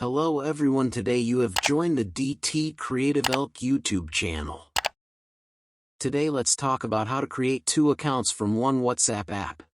Hello everyone, today you have joined the DT Creative Elk YouTube channel. Today let's talk about how to create 2 accounts from one WhatsApp app.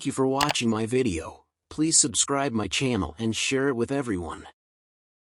Thank you for watching my video. Please subscribe my channel and share it with everyone.